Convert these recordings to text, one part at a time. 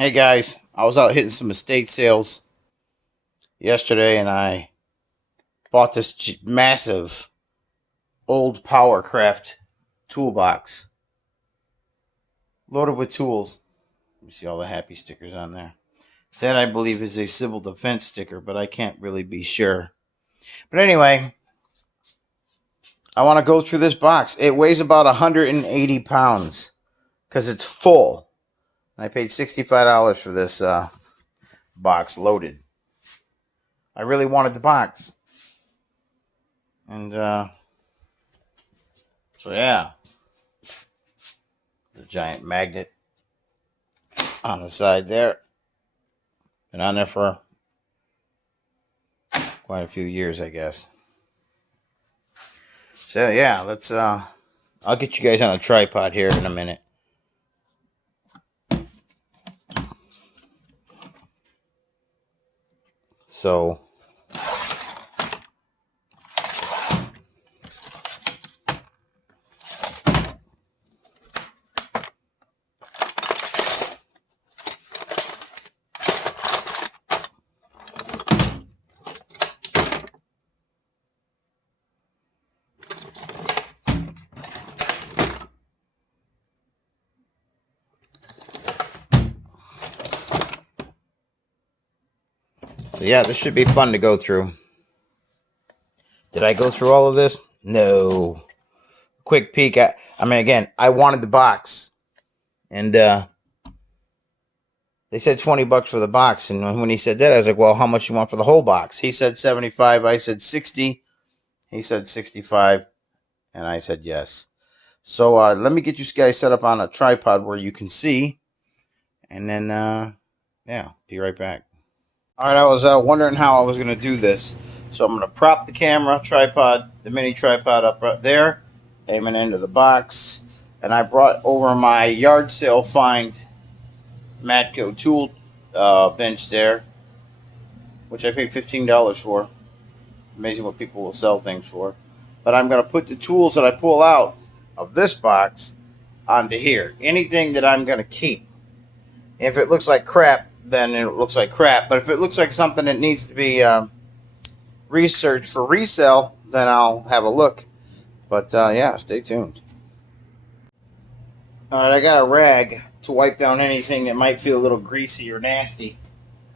Hey guys, I was out hitting some estate sales yesterday and I bought this massive old Powercraft toolbox loaded with tools. You see all the happy stickers on there. That I believe is a civil defense sticker, but I can't really be sure. But anyway, I want to go through this box. It weighs about 180 pounds because it's full. I paid $65 for this box loaded. I really wanted the box. And so yeah, the giant magnet on the side there. Been on there for quite a few years, I guess. So yeah, let's I'll get you guys on a tripod here in a minute. So yeah, this should be fun to go through. Did I go through all of this? No. Quick peek. I mean, again, I wanted the box, and they said $20 for the box. And when he said that, I was like, "Well, how much you want for the whole box?" He said 75. I said 60. He said 65, and I said yes. So let me get you guys set up on a tripod where you can see, and then yeah, be right back. All right, I was wondering how I was going to do this. So I'm going to prop the camera tripod, the mini tripod up right there, aim it into the box. And I brought over my yard sale find Matco tool bench there, which I paid $15 for. Amazing what people will sell things for. But I'm going to put the tools that I pull out of this box onto here. Anything that I'm going to keep. If it looks like crap, then it looks like crap. But if it looks like something that needs to be researched for resale, then I'll have a look. But yeah, stay tuned. All right, I got a rag to wipe down anything that might feel a little greasy or nasty.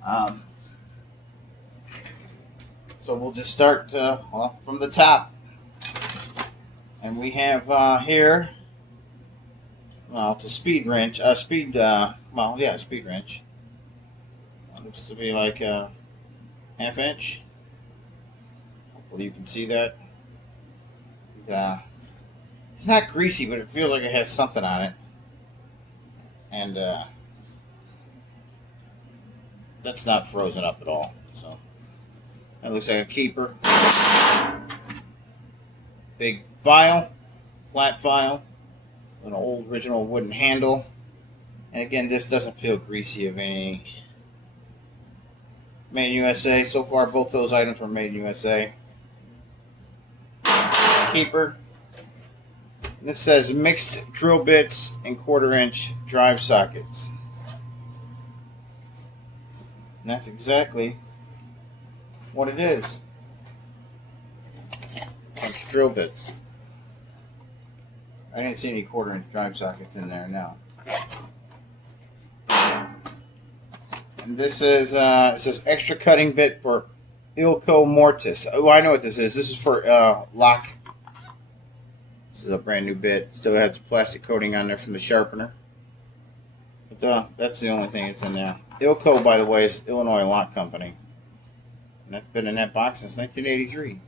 Um, so we'll just start well, from the top. And we have here, well, it's a speed wrench. Speed wrench. Looks to be like a half inch. Hopefully you can see that. It's not greasy, but it feels like it has something on it. And that's not frozen up at all. So that looks like a keeper. Big file, flat file, an old original wooden handle. And again, this doesn't feel greasy of any. Made in USA. So far, both those items were made in USA. Keeper. This says mixed drill bits and 1/4-inch drive sockets. And that's exactly what it is. Bunch of drill bits. I didn't see any 1/4-inch drive sockets in there, no. And this is it says extra cutting bit for Ilco Mortis. Oh, I know what this is. This is for lock. This is a brand new bit. Still has plastic coating on there from the sharpener. But that's the only thing that's in there. Ilco, by the way, is Illinois Lock Company. And that's been in that box since 1983.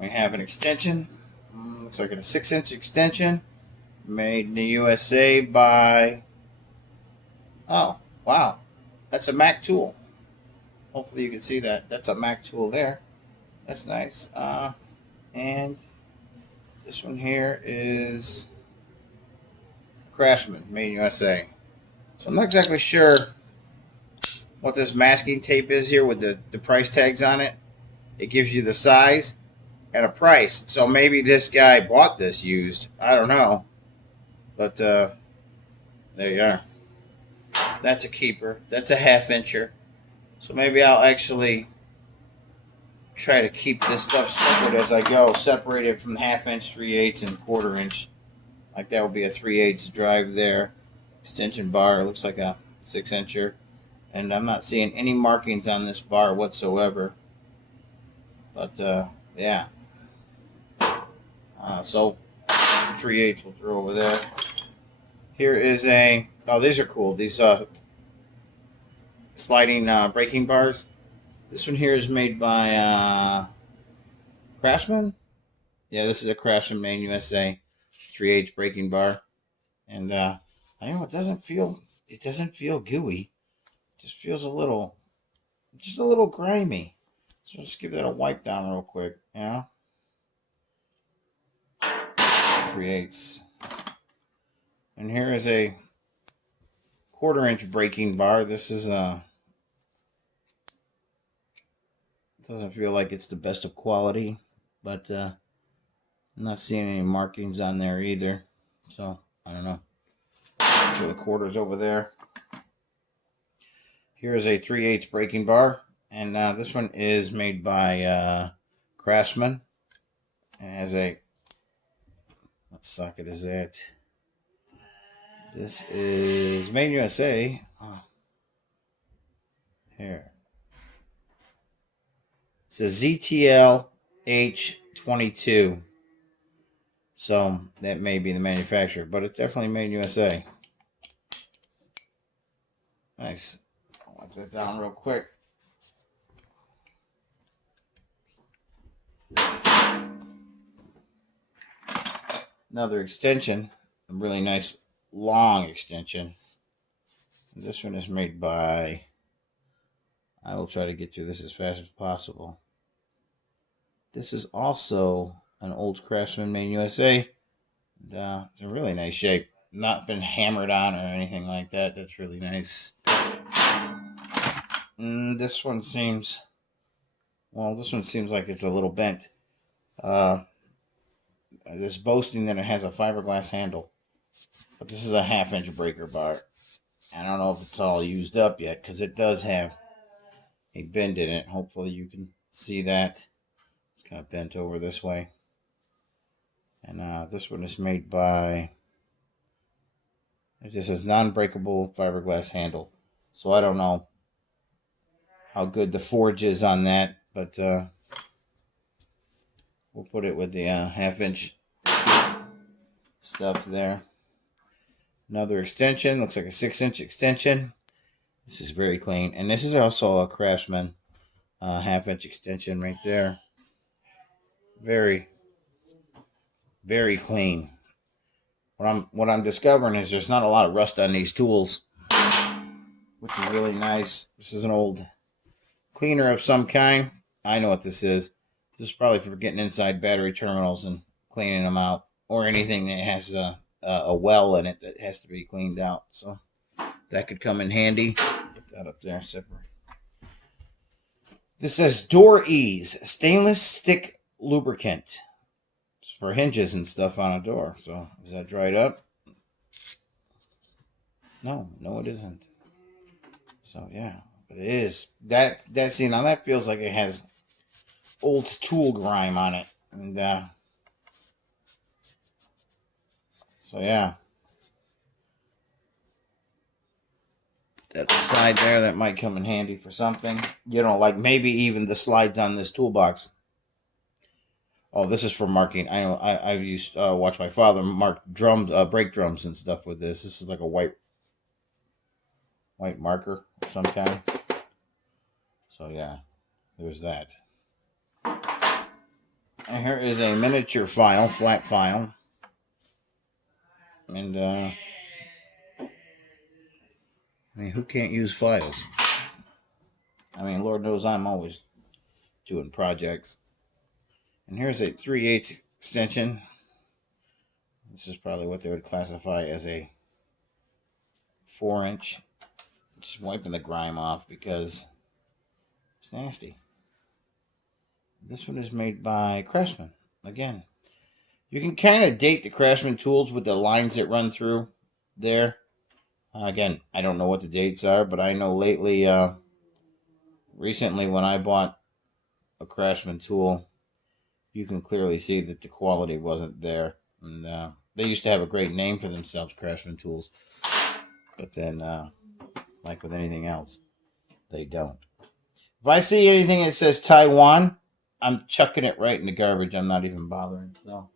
We have an extension. Looks like a 6-inch extension. Made in the USA by... Oh, wow. That's a Mac tool. Hopefully you can see that. That's a Mac tool there. That's nice. And this one here is Craftsman, made in USA. So I'm not exactly sure what this masking tape is here with the price tags on it. It gives you the size at a price. So maybe this guy bought this used. I don't know. But There you are. That's a keeper. That's a half incher. So maybe I'll actually try to keep this stuff separate as I go, separate it from half inch, 3/8, and quarter inch. Like that would be a 3/8 drive there. Extension bar looks like a 6 incher. And I'm not seeing any markings on this bar whatsoever. But yeah. So 3/8 we'll throw over there. Here is a, oh, these are cool. These sliding braking bars. This one here is made by Craftsman. Yeah, this is a Craftsman made in USA 3/8 braking bar. And I know it doesn't feel gooey. It just feels just a little grimy. So let's give that a wipe down real quick. Yeah. 3/8. And here is a quarter inch braking bar. This is doesn't feel like it's the best of quality, but I'm not seeing any markings on there either. So I don't know. Put the quarters over there. Here is a 3/8 braking bar, and this one is made by Craftsman. It has a, what socket is that? This is made in USA. Here. It's a ZTL H22. So that may be the manufacturer, but it's definitely made in USA. Nice. I'll wipe that down real quick. Another extension, a really nice long extension. This one is made by, I will try to get through this as fast as possible. This is also an old Craftsman made in USA. And, it's in really nice shape. Not been hammered on or anything like that. That's really nice. This one seems like it's a little bent. It's boasting that it has a fiberglass handle. But this is a half-inch breaker bar. I don't know if it's all used up yet, because it does have a bend in it. Hopefully you can see that. It's kind of bent over this way. And this one is made by, it just says non-breakable fiberglass handle. So I don't know how good the forge is on that, but we'll put it with the half-inch stuff there. Another extension, looks like a 6-inch extension. This is very clean. And this is also a Craftsman half-inch extension right there. Very, very clean. What I'm discovering is there's not a lot of rust on these tools, which is really nice. This is an old cleaner of some kind. I know what this is. This is probably for getting inside battery terminals and cleaning them out, or anything that has a well in it that has to be cleaned out. So that could come in handy. Put that up there separate. This says Door Ease stainless stick lubricant. It's for hinges and stuff on a door. So is that dried up? No, it isn't. So yeah, but it is. See, now that feels like it has old tool grime on it. And so yeah. That's a side there that might come in handy for something. You know, like maybe even the slides on this toolbox. Oh, this is for marking. I know I've used watched my father mark drums, brake drums and stuff with this. This is like a white marker of some kind. So yeah, there's that. And here is a miniature file, flat file. And I mean, who can't use files? I mean, Lord knows I'm always doing projects. And here's a 3/8 extension. This is probably what they would classify as a 4-inch. Just wiping the grime off because it's nasty. This one is made by Craftsman. Again, you can kind of date the Craftsman tools with the lines that run through there. Again, I don't know what the dates are, but I know lately, recently when I bought a Craftsman tool, you can clearly see that the quality wasn't there. And they used to have a great name for themselves, Craftsman Tools. But then, like with anything else, they don't. If I see anything that says Taiwan, I'm chucking it right in the garbage. I'm not even bothering. So,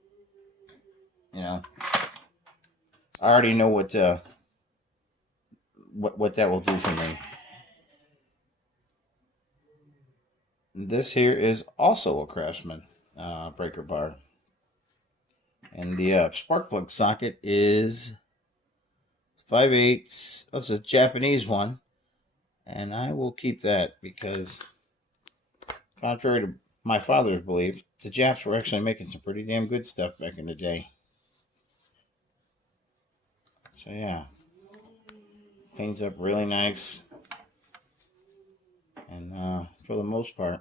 you know, I already know what that will do for me. This here is also a Craftsman breaker bar. And the spark plug socket is 5/8. That's a Japanese one. And I will keep that because, contrary to my father's belief, the Japs were actually making some pretty damn good stuff back in the day. So yeah, cleans up really nice. And for the most part,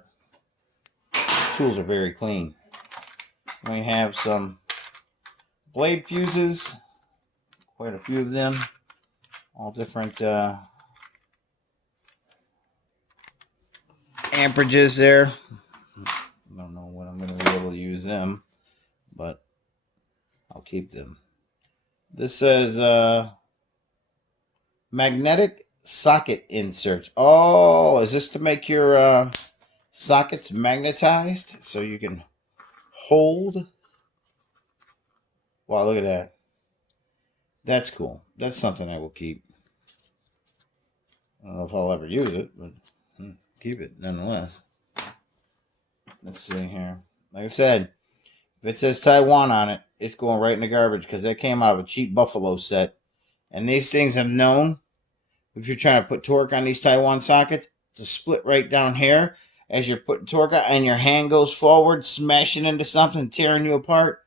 tools are very clean. We have some blade fuses, quite a few of them, all different amperages there. I don't know when I'm going to be able to use them, but I'll keep them. This says magnetic socket inserts. Oh, is this to make your sockets magnetized so you can hold? Wow, look at that. That's cool. That's something I will keep. I don't know if I'll ever use it, but keep it nonetheless. Let's see here. Like I said, if it says Taiwan on it, it's going right in the garbage because that came out of a cheap Buffalo set. And these things have known, if you're trying to put torque on these Taiwan sockets, it's a split right down here as you're putting torque on and your hand goes forward, smashing into something, tearing you apart.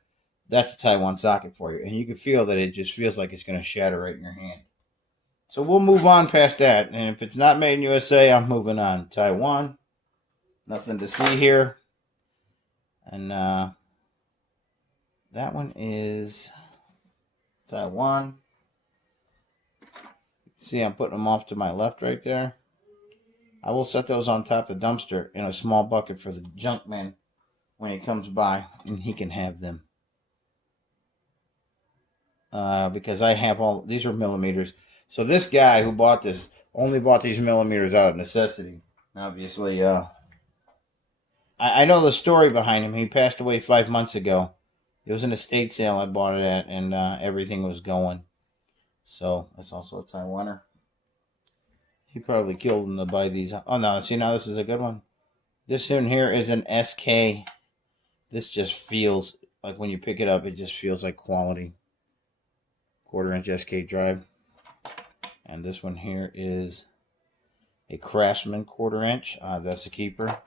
That's a Taiwan socket for you. And you can feel that it just feels like it's going to shatter right in your hand. So we'll move on past that. And if it's not made in USA, I'm moving on. Taiwan. Nothing to see here. And that one is Taiwan. See, I'm putting them off to my left right there. I will set those on top of the dumpster in a small bucket for the junk man when he comes by, and he can have them. Because I have all, these are millimeters. So this guy who bought this only bought these millimeters out of necessity. Obviously, I know the story behind him. He passed away 5 months ago. It was an estate sale I bought it at, and everything was going. So that's also a Taiwaner. He probably killed him to buy these. Oh no, see now this is a good one. This one here is an SK. This just feels like when you pick it up, it just feels like quality. 1/4 inch SK drive. And this one here is a Craftsman 1/4 inch. That's a keeper.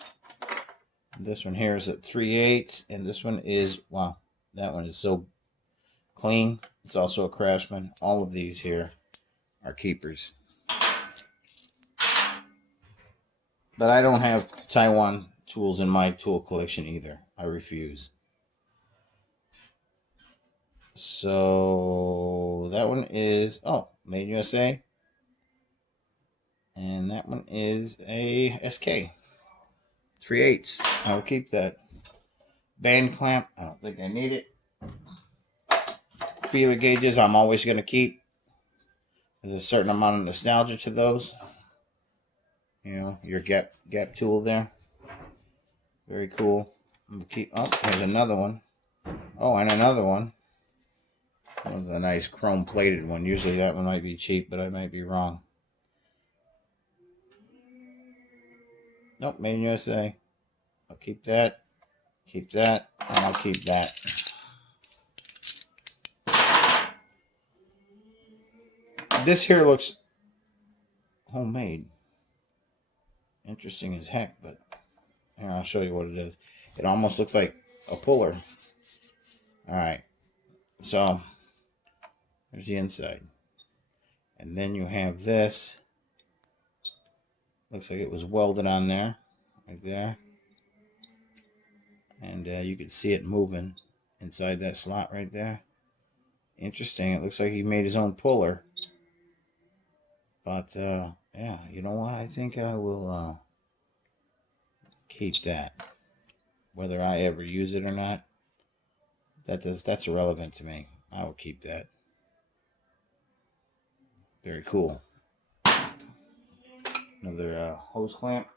And this one here is at 3/8. And this one is, wow, that one is so clean. It's also a Craftsman. All of these here are keepers. But I don't have Taiwan tools in my tool collection either. I refuse. So that one is, oh, made USA. And that one is a SK. 3/8. I will keep that. Band clamp, I don't think I need it. Feeler gauges, I'm always going to keep. There's a certain amount of nostalgia to those. You know, your gap tool there. Very cool. I'm gonna keep. Oh, there's another one. Oh, and another one. That was a nice chrome plated one. Usually that one might be cheap, but I might be wrong. Nope, made in USA. I'll keep that. Keep that. And I'll keep that. This here looks homemade. Interesting as heck, but here, I'll show you what it is. It almost looks like a puller. Alright. So, there's the inside. And then you have this. Looks like it was welded on there. Right there. And you can see it moving inside that slot right there. Interesting. It looks like he made his own puller. But yeah, you know what? I think I will keep that. Whether I ever use it or not, that's irrelevant to me. I will keep that. Very cool. Another hose clamp.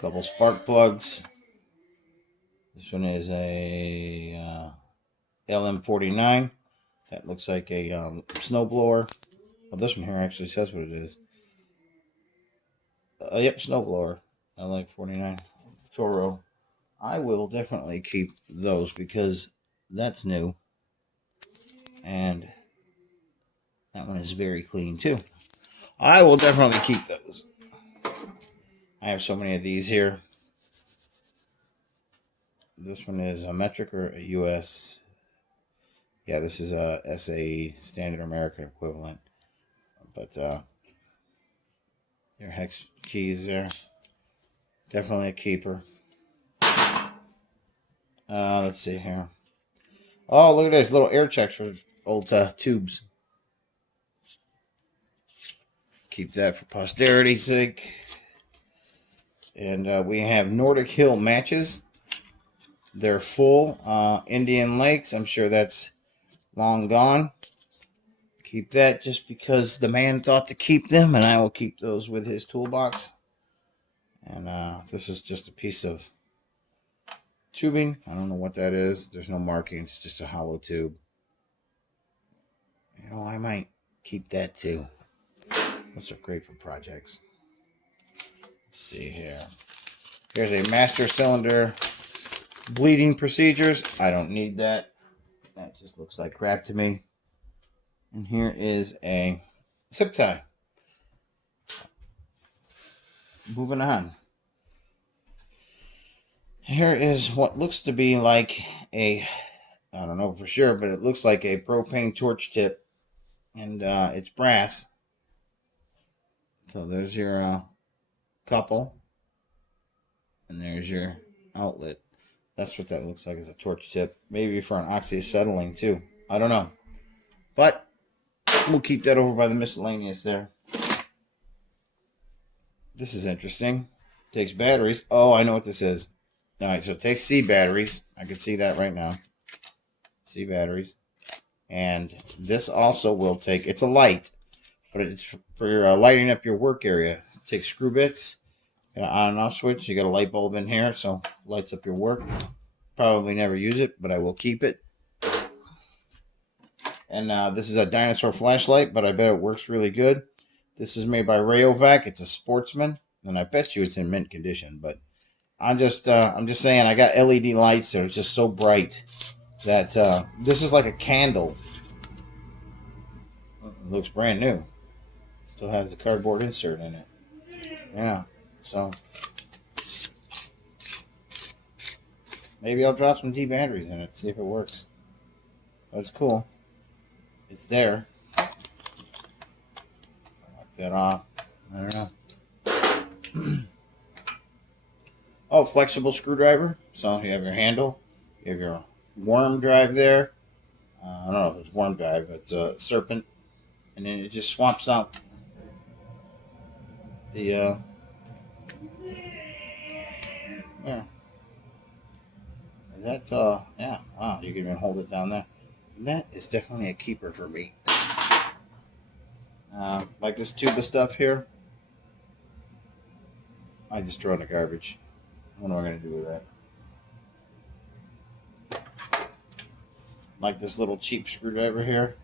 Couple spark plugs. This one is a LM49. That looks like a snowblower. Well, this one here actually says what it is. Yep, snowblower. LM49 Toro. I will definitely keep those because that's new. And that one is very clean too. I will definitely keep those. I have so many of these here. This one is a metric or a US. Yeah, this is a SA Standard American equivalent. But your hex keys there. Definitely a keeper. Let's see here. Oh, look at this. Little air checks for old tubes. Keep that for posterity's sake. And we have Nordic Hill matches. They're full. Indian Lakes, I'm sure that's long gone. Keep that just because the man thought to keep them, and I will keep those with his toolbox. And this is just a piece of tubing. I don't know what that is. There's no markings, just a hollow tube. You know, I might keep that too. Those are great for projects. Let's see here. Here's a master cylinder bleeding procedures. I don't need that. That just looks like crap to me. And here is a zip tie. Moving on. Here is what looks to be like I don't know for sure, but it looks like a propane torch tip. And it's brass. So there's your couple. And there's your outlet. That's what that looks like as a torch tip. Maybe for an oxyacetylene too. I don't know. But we'll keep that over by the miscellaneous there. This is interesting. Takes batteries. Oh, I know what this is. Alright, so it takes C batteries. I can see that right now. C batteries. And this also will take, it's a light, but it's for lighting up your work area. It takes screw bits. Got an on and off switch. You got a light bulb in here, so it lights up your work. Probably never use it, but I will keep it. And this is a dinosaur flashlight, but I bet it works really good. This is made by Rayovac. It's a Sportsman, and I bet you it's in mint condition. But I'm just saying, I got LED lights that are just so bright that this is like a candle. It looks brand new. Still has the cardboard insert in it. Yeah, so maybe I'll drop some D batteries in it, see if it works. But it's cool. It's there. Lock that off. I don't know. Oh, flexible screwdriver. So you have your handle. You have your worm drive there. I don't know if it's worm drive, but it's a serpent. And then it just swaps out the yeah. That's yeah, wow, you can even hold it down there. That is definitely a keeper for me. Like this tube of stuff here, I just throw in the garbage. What am I going to do with that? Like this little cheap screwdriver here.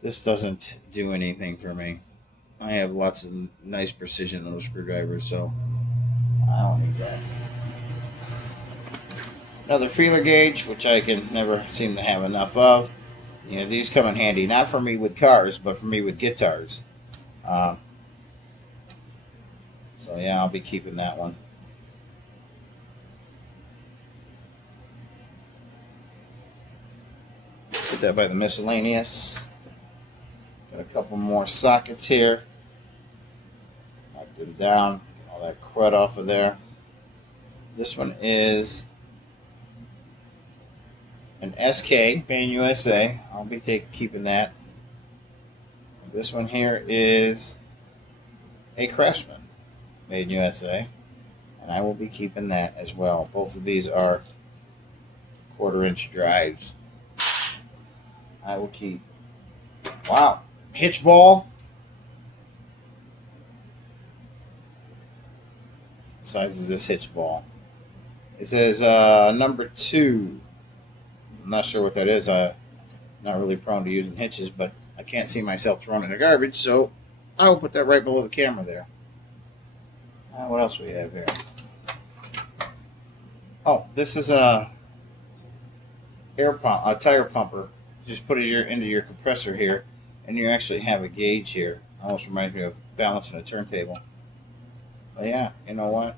This doesn't do anything for me. I have lots of nice precision little screwdrivers, so I don't need that. Another feeler gauge, which I can never seem to have enough of. You know, these come in handy, not for me with cars, but for me with guitars. So yeah, I'll be keeping that one. Put that by the miscellaneous. Got a couple more sockets here. Knock them down. All that crud off of there. This one is an SK, Bane USA. I'll be keeping that. This one here is a Craftsman, made in USA, and I will be keeping that as well. Both of these are 1/4-inch drives. I will keep. Wow, hitch ball. What size is this hitch ball? It says number 2. I'm not sure what that is. I'm not really prone to using hitches, but I can't see myself throwing it in the garbage, so I will put that right below the camera there. What else we have here? Oh, this is a tire pumper. Just put it into your compressor here, and you actually have a gauge here. Almost reminds me of balancing a turntable. But yeah, you know what?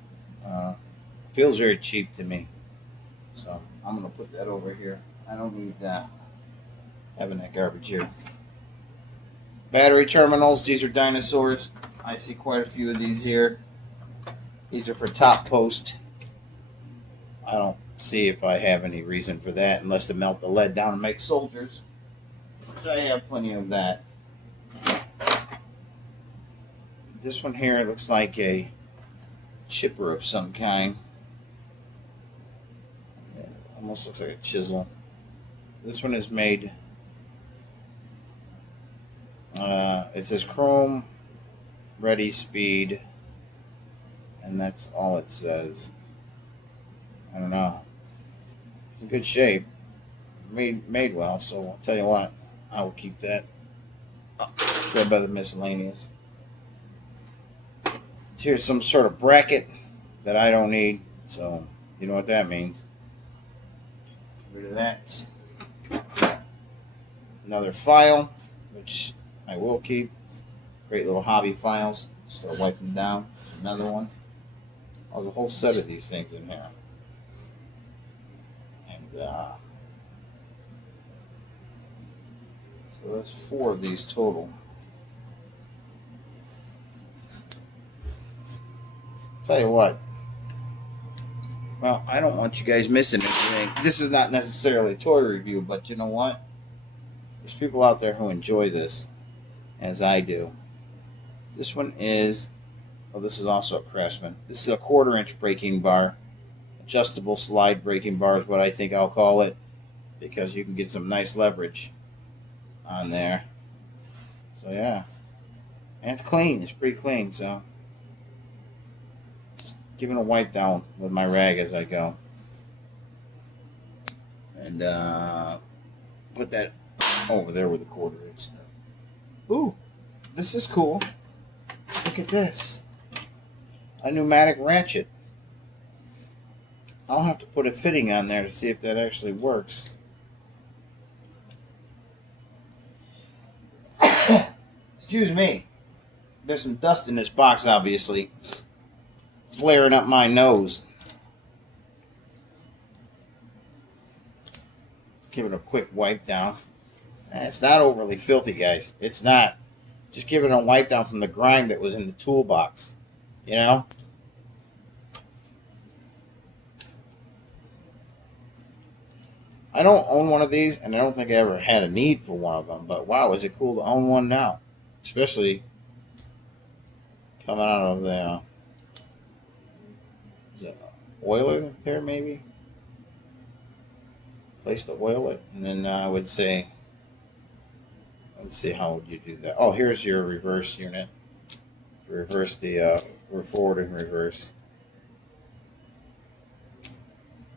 Feels very cheap to me. So I'm gonna put that over here. I don't need having that garbage here. Battery terminals. These are dinosaurs. I see quite a few of these here. These are for top post. I don't see if I have any reason for that unless to melt the lead down and make soldiers. Which I have plenty of that. This one here looks like a chipper of some kind. Almost looks like a chisel. This one is made. It says chrome, ready, speed, and that's all it says. I don't know. It's in good shape. Made well, so I'll tell you what. I will keep that. Go by the miscellaneous. Here's some sort of bracket that I don't need, so you know what that means. Get rid of that. Another file, which I will keep. Great little hobby files. Start wiping down. Another one. Oh, there's a whole set of these things in here. And so that's 4 of these total. Tell you what. Well, I don't want you guys missing anything. This is not necessarily a toy review, but you know what? There's people out there who enjoy this, as I do. This one is, this is also a Craftsman. This is a 1/4-inch braking bar. Adjustable slide braking bar is what I think I'll call it, because you can get some nice leverage on there. So yeah. And it's clean. It's pretty clean, so just giving a wipe down with my rag as I go. And put that over there with the 1/4-inch stuff. Ooh, this is cool. Look at this. A pneumatic ratchet. I'll have to put a fitting on there to see if that actually works. Excuse me. There's some dust in this box, obviously. Flaring up my nose. Give it a quick wipe down. It's not overly filthy, guys. It's not. Just give it a wipe down from the grime that was in the toolbox. You know? I don't own one of these, and I don't think I ever had a need for one of them. But wow, is it cool to own one now? Especially coming out of the is it oiler there, maybe? Place to oil it, and then I would say, let's see, how would you do that? Oh, here's your reverse unit. Reverse the forward and reverse.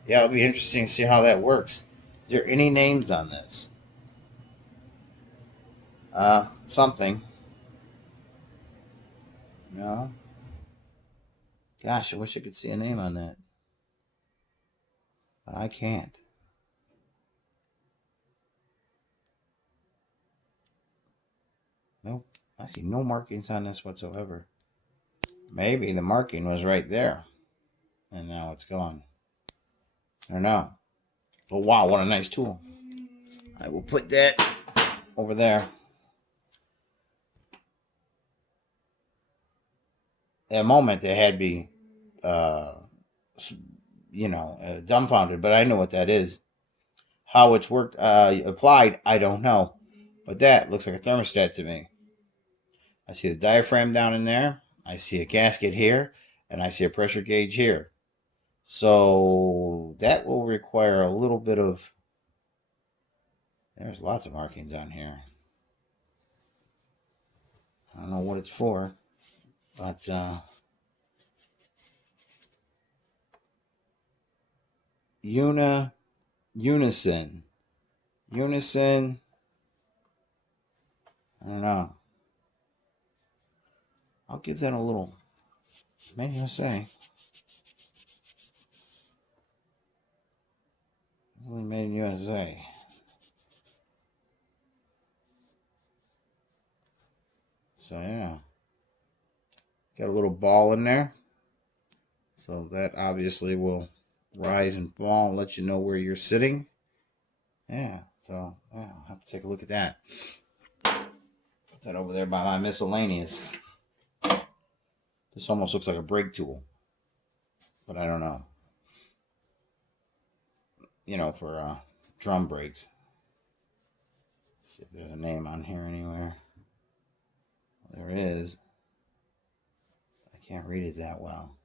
Yeah, it'll be interesting to see how that works. Is there any names on this? Something. No. Gosh, I wish I could see a name on that. But I can't. Nope. I see no markings on this whatsoever. Maybe the marking was right there. And now it's gone. I don't know. But wow, what a nice tool. I will put that over there. At a moment, they had me, dumbfounded, but I know what that is. How it's worked, applied, I don't know. But that looks like a thermostat to me. I see the diaphragm down in there. I see a gasket here. And I see a pressure gauge here. So that will require a little bit of... There's lots of markings on here. I don't know what it's for. But Unison. I don't know. I'll give that a little... Made in USA. Really made in USA. So yeah. Got a little ball in there. So that obviously will rise and fall and let you know where you're sitting. Yeah. So yeah, I'll have to take a look at that. Put that over there by my miscellaneous. This almost looks like a brake tool. But I don't know. You know, for drum brakes. Let's see if there's a name on here anywhere. There is. I can't read it that well.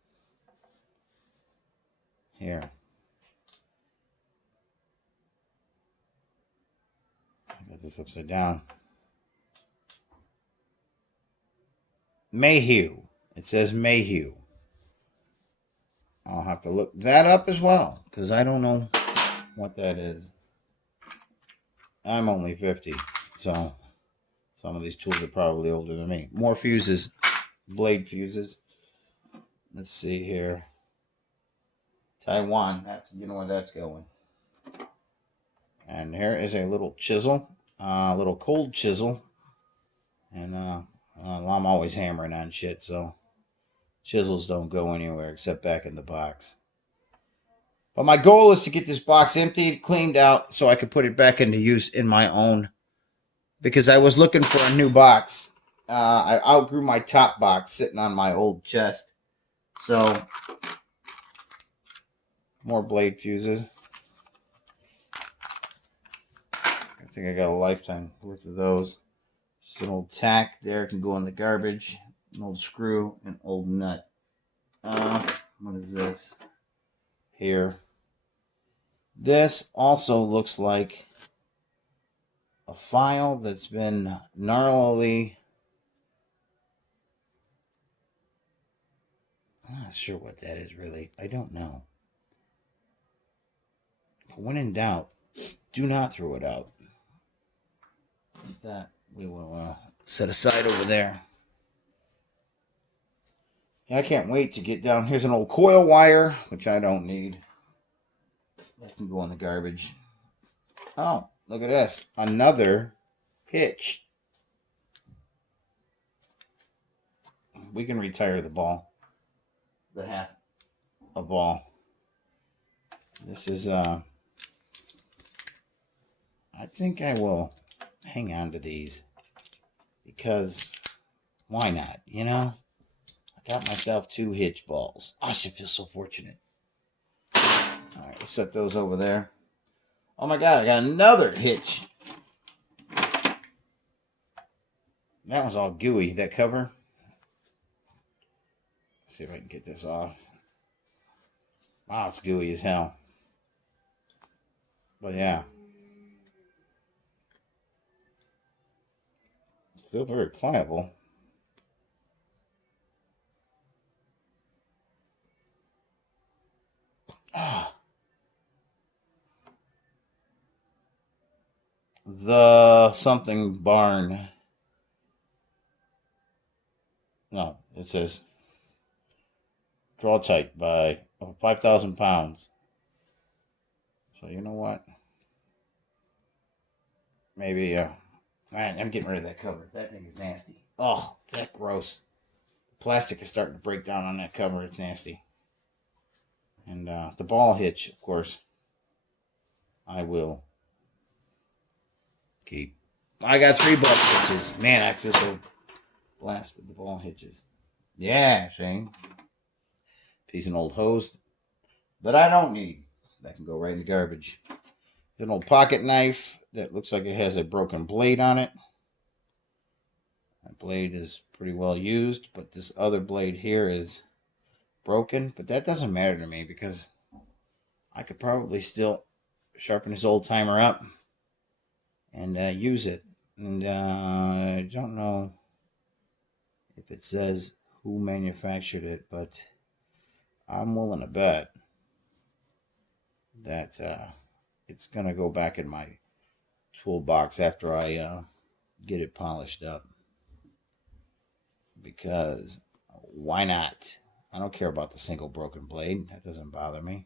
Here. I got this upside down. Mayhew. It says Mayhew. I'll have to look that up as well, because I don't know what that is. I'm only 50, so some of these tools are probably older than me. More fuses, blade fuses. Let's see here. Taiwan, that's, you know where that's going. And here is a little chisel, a little cold chisel. And I'm always hammering on shit, so chisels don't go anywhere except back in the box. But my goal is to get this box emptied, cleaned out, so I can put it back into use in my own. Because I was looking for a new box. I outgrew my top box sitting on my old chest. So, more blade fuses. I think I got a lifetime worth of those. Just an old tack there, can go in the garbage. An old screw, an old nut. What is this? Here. This also looks like a file that's been gnarlily... I'm not sure what that is really. I don't know. But when in doubt, do not throw it out. That we will set aside over there. Yeah, I can't wait to get down. Here's an old coil wire, which I don't need. That can go in the garbage. Oh, look at this. Another hitch. We can retire the ball. The half a ball. This is, I think I will hang on to these. Because, why not, you know? I got myself 2 hitch balls. I should feel so fortunate. Alright, we'll set those over there. Oh my god, I got another hitch. That one's all gooey, that cover. Let's see if I can get this off. Wow, it's gooey as hell. But yeah. Still very pliable. The something barn. No, it says draw tight by 5,000 pounds. So you know what? Maybe, man, I'm getting rid of that cover. That thing is nasty. Oh, that's gross. The plastic is starting to break down on that cover. It's nasty. And the ball hitch, of course, I will keep. I got 3 ball hitches. Man, I feel so blessed with the ball hitches. Yeah, Shane. Piece of old hose that I don't need. That can go right in the garbage. An old pocket knife that looks like it has a broken blade on it. That blade is pretty well used, but this other blade here is broken. But that doesn't matter to me because I could probably still sharpen this old timer up and use it. And I don't know if it says who manufactured it, but I'm willing to bet that it's going to go back in my toolbox after I get it polished up. Because why not? I don't care about the single broken blade. That doesn't bother me.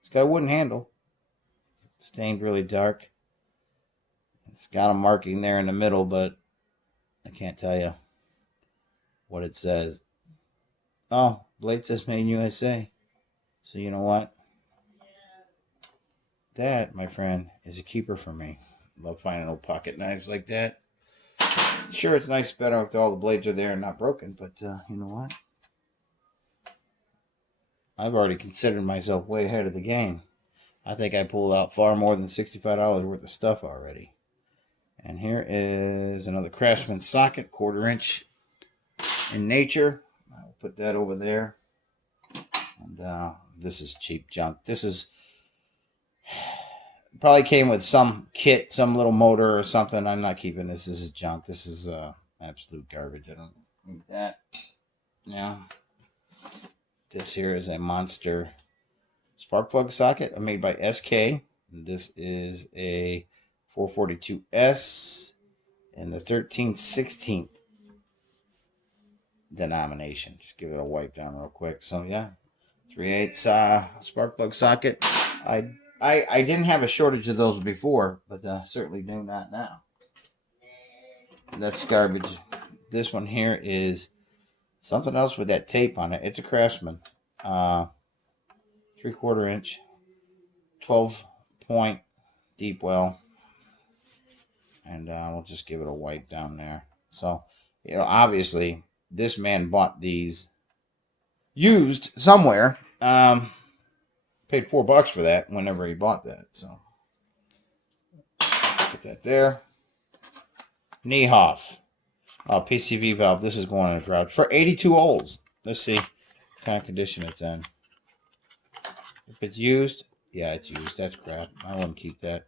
It's got a wooden handle. It's stained really dark. It's got a marking there in the middle, but I can't tell you what it says. Oh, blade says made in USA. So you know what? That, my friend, is a keeper for me. Love finding old pocket knives like that. Sure, it's nice, better if all the blades are there and not broken, but you know what? I've already considered myself way ahead of the game. I think I pulled out far more than $65 worth of stuff already. And here is another Craftsman socket, 1/4 inch in nature. I'll put that over there. And this is cheap junk. This is probably came with some kit, some little motor or something. I'm not keeping this. This is junk. This is absolute garbage. I don't need that. Now, this here is a monster spark plug socket made by SK. This is a 442S in the 13/16 denomination. Just give it a wipe down real quick. So yeah, 3/8 spark plug socket. I didn't have a shortage of those before, but certainly do not now. That's garbage. This one here is something else with that tape on it. It's a Craftsman. 3/4 inch, 12-point deep well. And we'll just give it a wipe down there. So, you know, obviously, this man bought these used somewhere. Paid $4 for that whenever he bought that. So, put that there. Niehoff. PCV valve. This is going in a garage for 82 holes. Let's see what kind of condition it's in. If it's used, yeah, it's used. That's crap. I wouldn't keep that.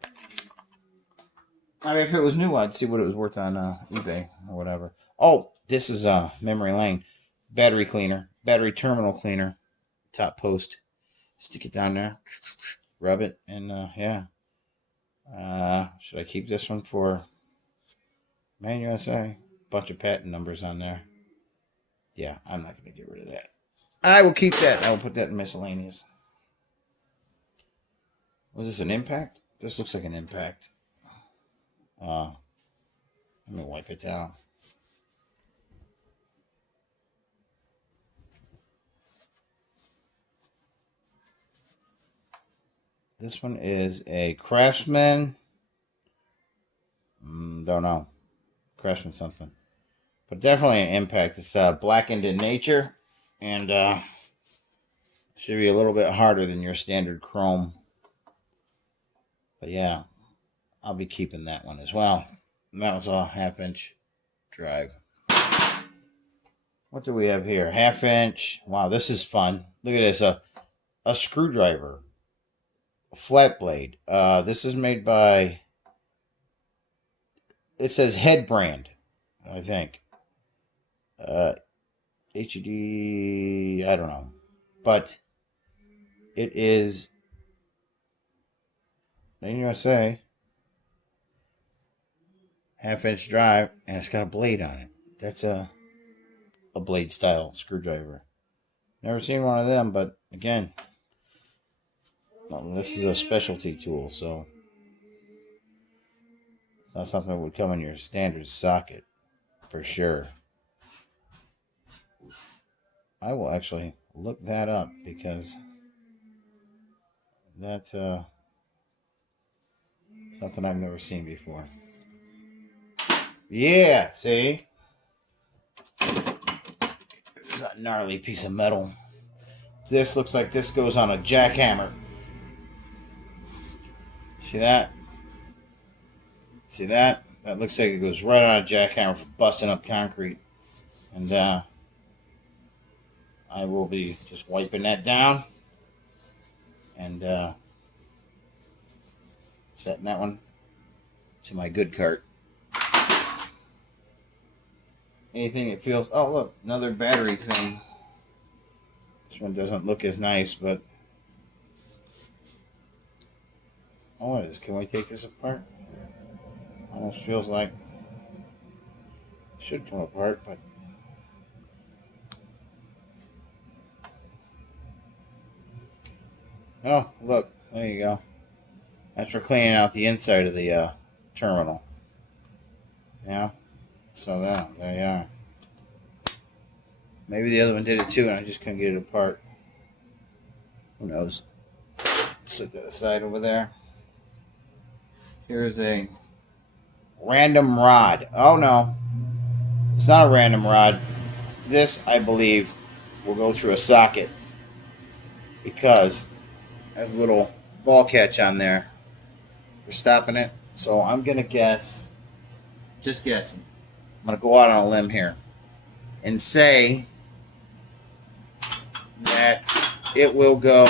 I mean, if it was new, I'd see what it was worth on eBay or whatever. Oh, this is memory lane. Battery cleaner. Battery terminal cleaner. Top post. Stick it down there. Rub it. And, yeah. Should I keep this one for Man USA? Bunch of patent numbers on there. Yeah, I'm not going to get rid of that. I will keep that. I will put that in miscellaneous. Was this an impact? This looks like an impact. Let me wipe it down. This one is a Craftsman. Don't know. Craftsman something. But definitely an impact. It's blackened in nature. And should be a little bit harder than your standard chrome. But yeah, I'll be keeping that one as well. And that was a 1/2 inch drive. What do we have here? 1/2 inch. Wow, this is fun. Look at this. A screwdriver. A flat blade. This is made by, it says Head brand, I think. HED, I don't know. But it is in USA. 1/2 inch drive, and it's got a blade on it. That's a blade style screwdriver. Never seen one of them, but again, well, this is a specialty tool, so it's not something that would come in your standard socket for sure. I will actually look that up because that's something I've never seen before. Yeah, see? There's a gnarly piece of metal. This looks like this goes on a jackhammer. See that? See that? That looks like it goes right on a jackhammer for busting up concrete. And I will be just wiping that down and setting that one to my good cart. Anything that feels... Oh, look, another battery thing. This one doesn't look as nice, but... Oh, what is it? Can we take this apart? Almost feels like it should come apart, but... Oh, look. There you go. That's for cleaning out the inside of the terminal. Yeah. So there you are. Maybe the other one did it too, and I just couldn't get it apart. Who knows? Set that aside over there. Here's a random rod. Oh no, it's not a random rod. This, I believe, will go through a socket because there's a little ball catch on there for stopping it. So I'm gonna guess, just guessing, I'm gonna go out on a limb here and say that it will go...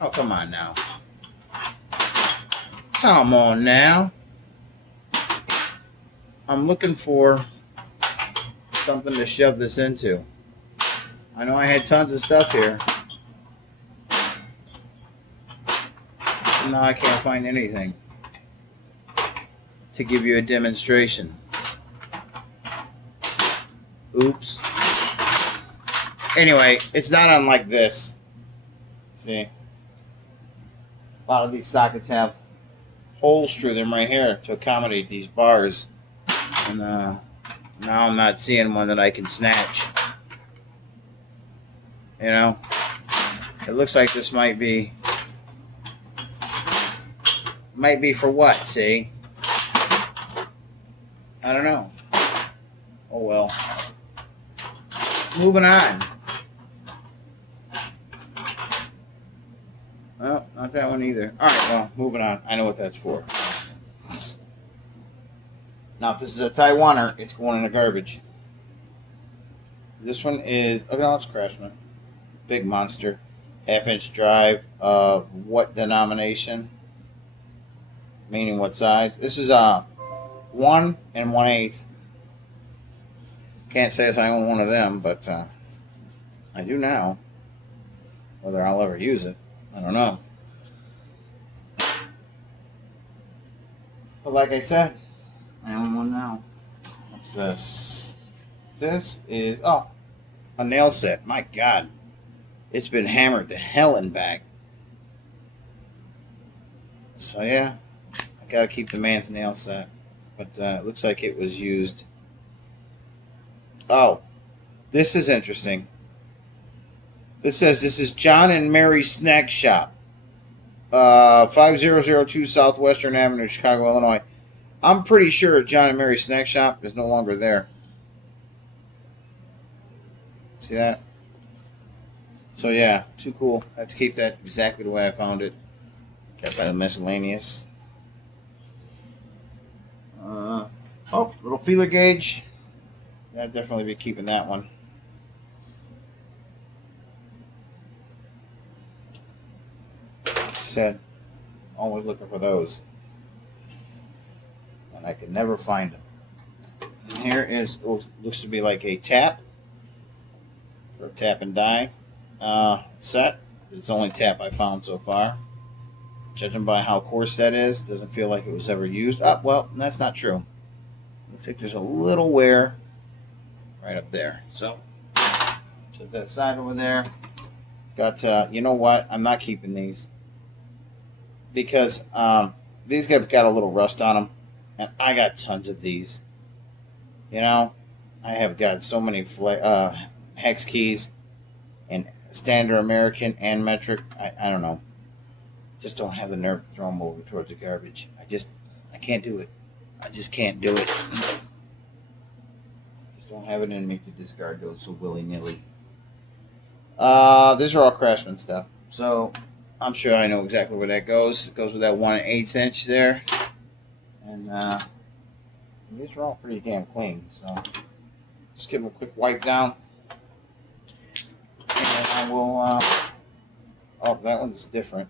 Oh, come on now. Come on now. I'm looking for something to shove this into. I know I had tons of stuff here. Now I can't find anything to give you a demonstration. Oops. Anyway, it's not unlike this. See? A lot of these sockets have holes through them right here to accommodate these bars. And now I'm not seeing one that I can snatch. You know? It looks like this might be for what, see? I don't know. Oh well. Moving on. Oh, not that one either. Alright, well, moving on. I know what that's for. Now, if this is a Taiwaner, it's going in the garbage. This one is... Oh, no, it's Craftsman. Big monster. Half-inch drive. What denomination? Meaning what size? This is 1 1/8. Can't say as I own one of them, but I do now. Whether I'll ever use it, I don't know. But like I said, I own one now. What's this? This is, oh, a nail set. My God. It's been hammered to hell and back. So yeah, I gotta keep the man's nail set. But it looks like it was used. Oh, this is interesting. This says this is John and Mary Snack Shop. 5002 Southwestern Avenue, Chicago, Illinois. I'm pretty sure John and Mary Snack Shop is no longer there. See that? So yeah, too cool. I have to keep that exactly the way I found it. Got by the miscellaneous. Oh, little feeler gauge. I'd definitely be keeping that one. Said, always looking for those. And I could never find them. And here is, looks to be like a tap. Or tap and die set. It's the only tap I found so far. Judging by how coarse that is, doesn't feel like it was ever used. Oh, well, that's not true. Looks like there's a little wear right up there. So, set that aside over there. Got, you know what? I'm not keeping these. Because these have got a little rust on them. And I got tons of these. You know? I have got so many hex keys. And standard American and metric. I don't know. Just don't have the nerve to throw them over towards the garbage. I can't do it. I just can't do it. Just don't have it in me to discard those so willy-nilly. These are all Craftsman stuff. So, I'm sure I know exactly where that goes. It goes with that 1 1/8 inch there. And these are all pretty damn clean. So just give them a quick wipe down. And I will, oh, that one's different.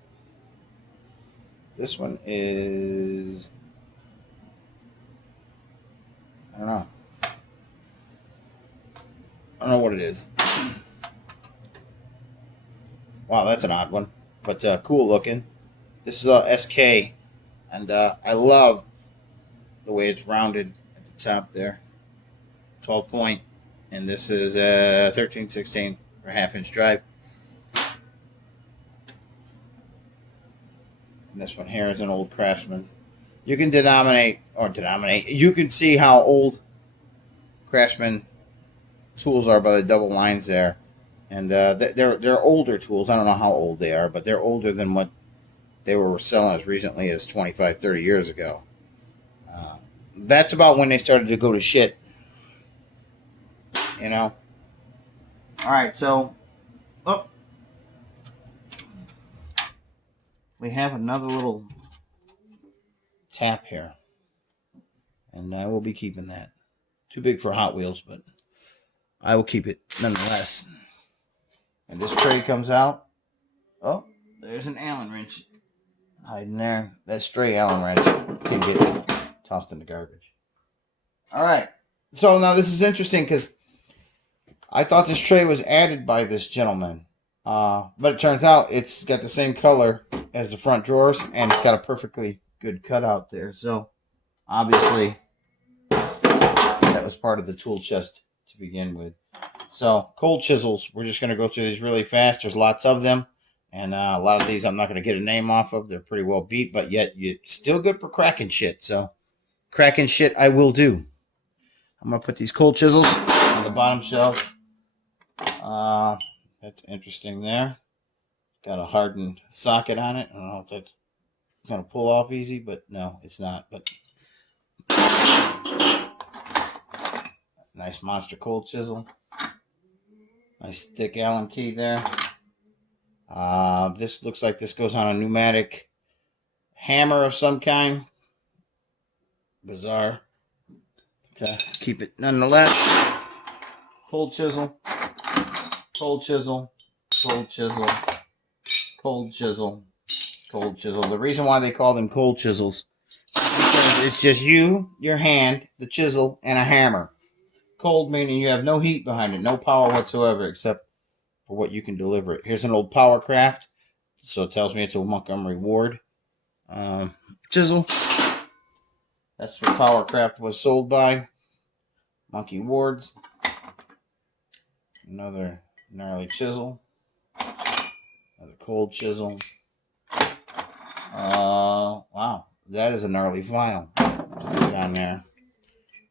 This one is, I don't know. I don't know what it is. Wow, that's an odd one, but cool looking. This is a SK, and I love the way it's rounded at the top there. 12 point, and this is a 13/16 for half-inch drive. And this one here is an old Craftsman. You can denominate. You can see how old Craftsman tools are by the double lines there. And they're older tools. I don't know how old they are, but they're older than what they were selling as recently as 25, 30 years ago. That's about when they started to go to shit. You know? Alright, so... Oh. We have another little tap here. And I will be keeping that. Too big for Hot Wheels, but I will keep it nonetheless. And this tray comes out. Oh, there's an Allen wrench hiding there. That stray Allen wrench can get tossed in the garbage. Alright. So now this is interesting because I thought this tray was added by this gentleman. But it turns out it's got the same color as the front drawers, and it's got a perfectly good cutout there. So obviously that was part of the tool chest to begin with. So cold chisels, we're just going to go through these really fast. There's lots of them, and a lot of these I'm not going to get a name off of. They're pretty well beat, but yet you're still good for cracking shit. So cracking shit I will do. I'm going to put these cold chisels on the bottom shelf. That's interesting there. Got a hardened socket on it. I don't know if that's going to pull off easy, but no, it's not. But nice monster cold chisel. Nice thick Allen key there. This looks like this goes on a pneumatic hammer of some kind. Bizarre. To keep it nonetheless. Cold chisel. Cold chisel. Cold chisel. Cold chisel. Cold chisel. The reason why they call them cold chisels is because it's just you, your hand, the chisel, and a hammer. Cold meaning you have no heat behind it, no power whatsoever except for what you can deliver it. Here's an old Powercraft, so it tells me it's a Montgomery Ward chisel. That's what Powercraft was sold by. Monkey Wards. Another gnarly chisel. Another cold chisel. Wow, that is a gnarly file. Put it down there.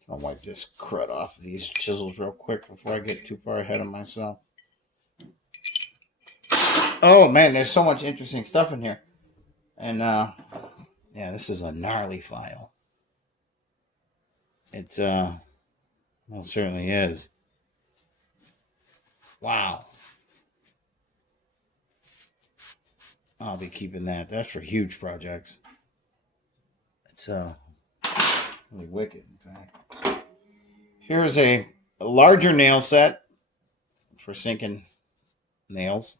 I'll wipe this crud off these chisels real quick before I get too far ahead of myself. Oh man, there's so much interesting stuff in here. And yeah, this is a gnarly file. It's well, it certainly is. Wow. I'll be keeping that. That's for huge projects. It's really wicked, in fact. Here's a larger nail set for sinking nails.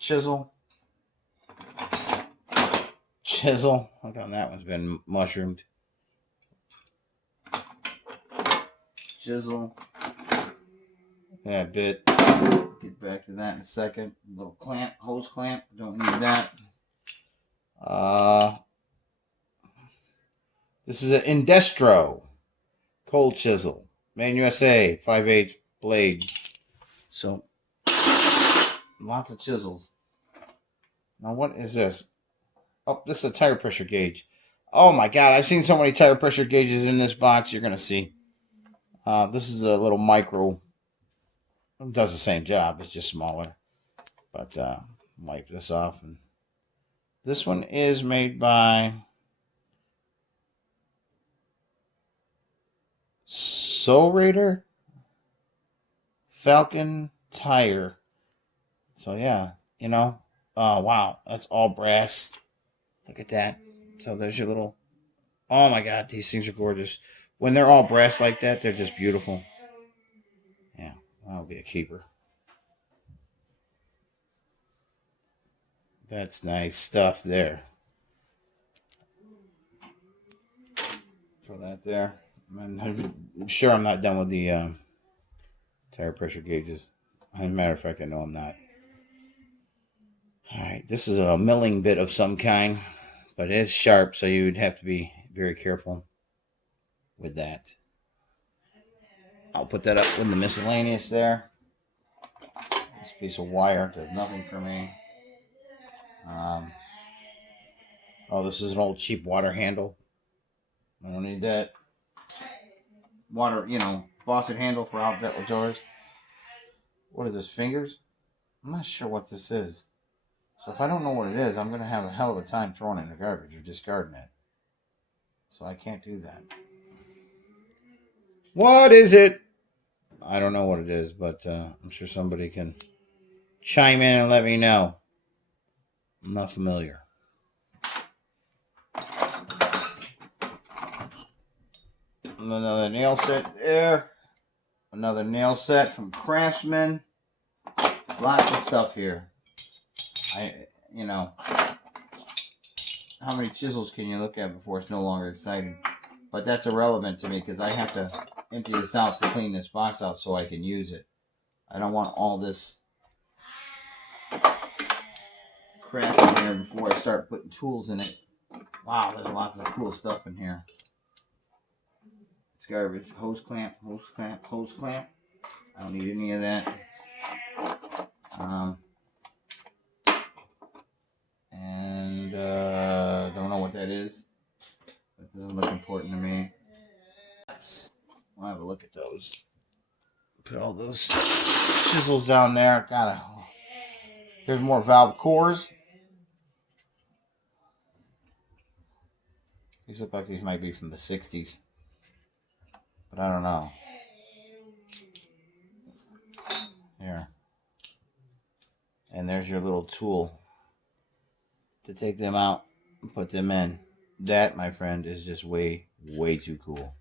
Chisel. Chisel. Look how that one's been mushroomed. Chisel. That bit. Get back to that in a second. A little clamp, hose clamp. Don't need that. This is an Indestro cold chisel. Made in USA. 5/8 blade. So, lots of chisels. Now, what is this? Oh, this is a tire pressure gauge. Oh my god, I've seen so many tire pressure gauges in this box. You're going to see. This is a little micro. It does the same job. It's just smaller. But wipe this off. And this one is made by Soul Raider Falcon Tire. So yeah, you know. Wow, that's all brass. Look at that. So there's your little. Oh my God, these things are gorgeous. When they're all brass like that, they're just beautiful. Yeah, that'll be a keeper. That's nice stuff there. Throw that there. I'm sure I'm not done with the tire pressure gauges. As a matter of fact, I know I'm not. Alright, this is a milling bit of some kind, but it is sharp, so you would have to be very careful with that. I'll put that up in the miscellaneous there. This piece of wire does nothing for me. Oh, this is an old cheap water handle. I don't need that. Water, faucet handle for outlet doors. What is this, fingers? I'm not sure what this is. So if I don't know what it is, I'm going to have a hell of a time throwing it in the garbage or discarding it. So I can't do that. What is it? I don't know what it is, but I'm sure somebody can chime in and let me know. I'm not familiar. Another nail set there. Another nail set from Craftsman. Lots of stuff here. How many chisels can you look at before it's no longer exciting? But that's irrelevant to me because I have to empty this out to clean this box out so I can use it. I don't want all this crap in here before I start putting tools in it. Wow, there's lots of cool stuff in here. It's garbage. Hose clamp, hose clamp, hose clamp. I don't need any of that. Don't know what that is. That doesn't look important to me. I'll have a look at those. Put all those chisels down there. Here's more valve cores. These look like these might be from the 60s. But I don't know. Here. And there's your little tool to take them out and put them in. That, my friend, is just way, way too cool.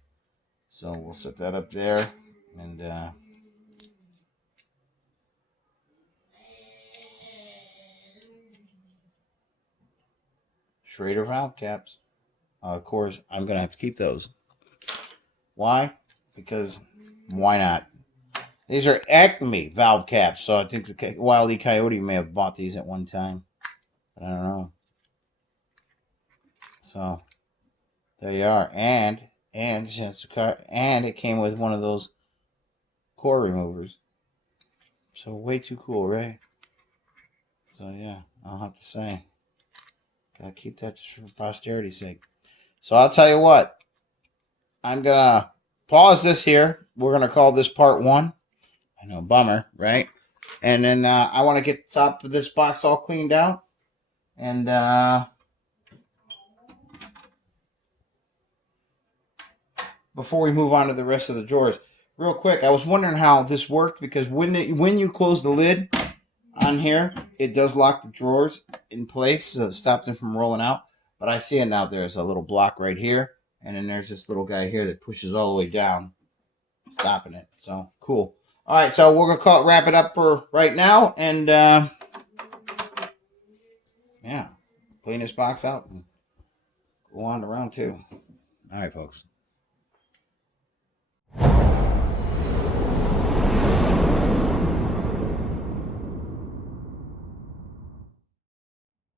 So we'll set that up there. And Schrader valve caps. Of course, I'm going to have to keep those. Why? Because why not? These are Acme valve caps, so I think the Wile E. Coyote may have bought these at one time. But I don't know. So there you are, and it came with one of those core removers. So way too cool, right? So yeah, I'll have to say, gotta keep that just for posterity's sake. So I'll tell you what, I'm gonna pause this here. We're gonna call this part 1. I know, bummer, right? And then I want to get the top of this box all cleaned out, and before we move on to the rest of the drawers, real quick, I was wondering how this worked, because when you close the lid on here, it does lock the drawers in place, so it stops them from rolling out. But I see it now. There's a little block right here, and then there's this little guy here that pushes all the way down, stopping it. So cool. All right, so we're gonna wrap it up for right now, and yeah, clean this box out and go on to round 2. All right, folks.